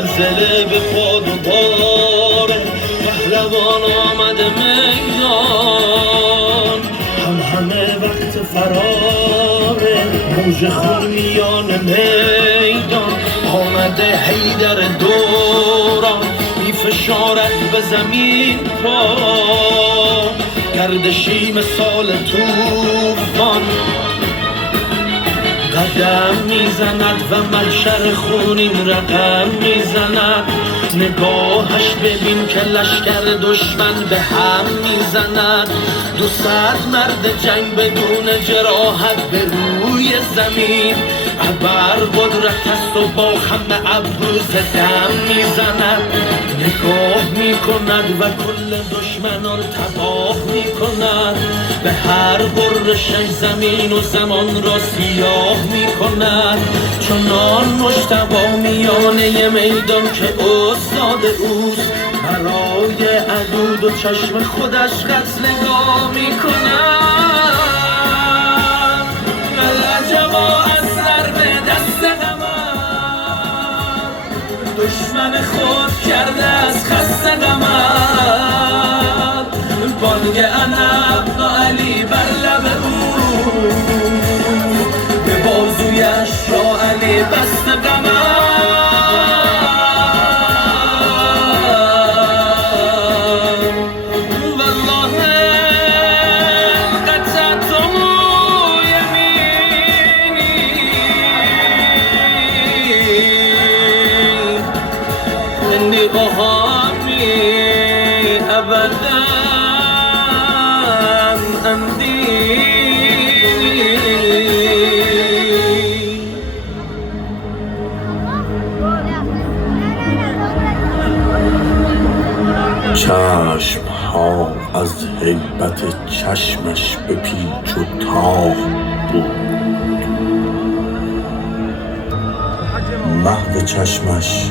زلزله به پا دوباره پهلوان آمده میدان همه وقت فراره موج خون میان میدان آمده حیدر دوران بی فشارت به زمین پا گردشی مثال توفان قدم میزند و محشر خونین رقم میزند نگاهش ببین که لشکر دشمن به هم میزند 200 مرد جنگ بدون جراحت به روی زمین ابر قدرت است و با خم ابروز دم میزند نگاه میکند و کل دشمنان تباه میکند به هر برشش زمین و زمان را سیاه میکند چنان مجتبی میانه میدان که استاد اوست برای عدو دو چشم خودش قتلگاه میکند عجبا از ضرب دست قمر دشمن خود کرده از خسته قمر بانگ انا ابن علی بر لب او به بازویش را علی بست قمر والله قطعتم یمینی انی اهامی ابدا چشم ها از هیبت چشمش به پیچ و تاب بود محو چشمش